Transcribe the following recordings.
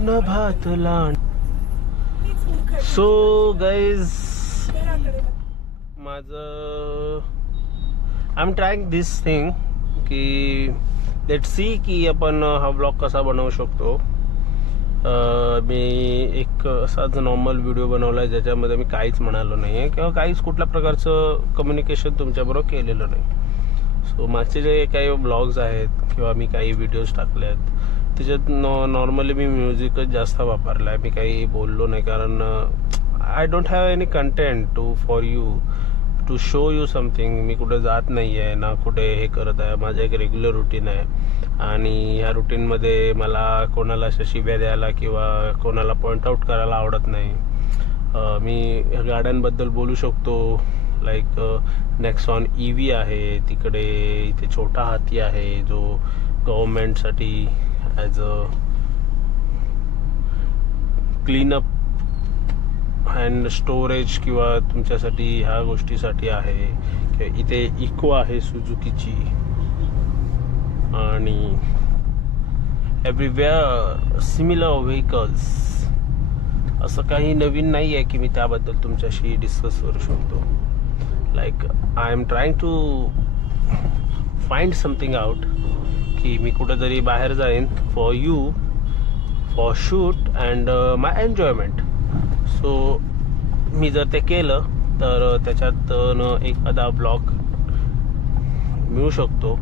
नभातला. So guys, माझं I am trying this thing की let see की आपण हा ब्लॉग कसा बनवू शकतो. मी एक असाच नॉर्मल व्हिडिओ बनवला आहे ज्याच्यामध्ये मी काहीच म्हणालो नाही आहे किंवा काहीच कुठल्या प्रकारचं कम्युनिकेशन तुमच्याबरोबर केलेलं नाही. सो मागचे जे काही ब्लॉग्स आहेत किंवा मी काही व्हिडिओज टाकले आहेत त्याच्यात नॉर्मली मी म्युझिकच जास्त वापरला आहे. मी काही बोललो नाही कारण I don't have any content to for you to show you something. मी कुठे जात नाही आहे ना कुठे हे करत आहे. माझं एक रेग्युलर रुटीन आहे आणि ह्या रुटीनमध्ये मला कोणाला अशा शिव्या द्यायला किंवा कोणाला पॉईंट आऊट करायला आवडत नाही. मी गाड्यांबद्दल बोलू शकतो. लाईक नेक्सॉन EV आहे तिकडे. इथे छोटा हाती आहे जो गव्हर्मेंटसाठी as a cleanup and storage किंवा तुमच्यासाठी ह्या गोष्टीसाठी आहे. इथे इको आहे सुझुकीची आणि एव्हरीवेअर सिमिलर व्हेकल्स. असं काही नवीन नाही आहे की मी त्याबद्दल तुमच्याशी डिस्कस करू शकतो. Like I am trying to find something out की मी कुठेतरी बाहेर जाईन for you, for shoot and my enjoyment. So मी जर ते केलं तर त्याच्यात एखादा ब्लॉग मिळू शकतो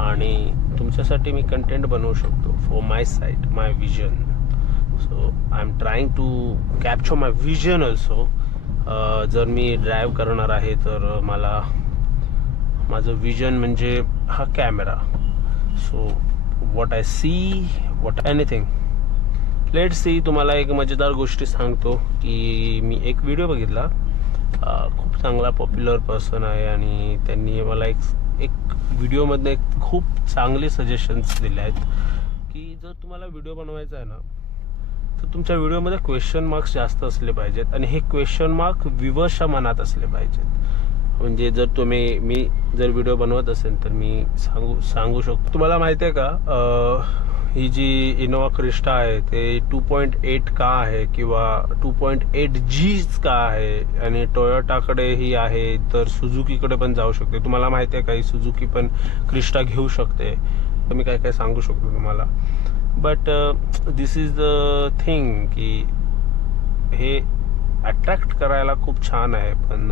आणि तुमच्यासाठी मी कंटेंट बनवू शकतो for my side, my vision. So I am trying to capture my vision also. जर मी ड्राईव्ह करणार आहे तर मला माझं विजन म्हणजे हा camera. So what I see, what anything. Let see. तुम्हाला एक मजेदार गोष्टी सांगतो की मी एक व्हिडिओ बघितला. खूप चांगला पॉप्युलर पर्सन आहे आणि त्यांनी मला एक व्हिडिओमधनं एक खूप चांगले सजेशन्स दिले आहेत की जर तुम्हाला व्हिडिओ बनवायचा आहे ना तर तुमच्या व्हिडिओमध्ये क्वेश्चन मार्क्स जास्त असले पाहिजेत आणि हे क्वेश्चन मार्क व्ह्यूअर्सच्या मनात असले पाहिजेत. म्हणजे जर मी जर व्हिडिओ बनवत असेल तर मी सांगू शकतो. तुम्हाला माहिती आहे का ही जी इनोवा क्रिस्टा आहे ते 2.8 का आहे किंवा 2.8G का आहे आणि टोयोटाकडे ही आहे तर सुझुकीकडे पण जाऊ शकते. तुम्हाला माहिती आहे का ही सुझुकी पण क्रिस्टा घेऊ शकते. तर मी काय काय सांगू शकतो तुम्हाला. But this is the thing की हे अट्रॅक्ट करायला खूप छान आहे पण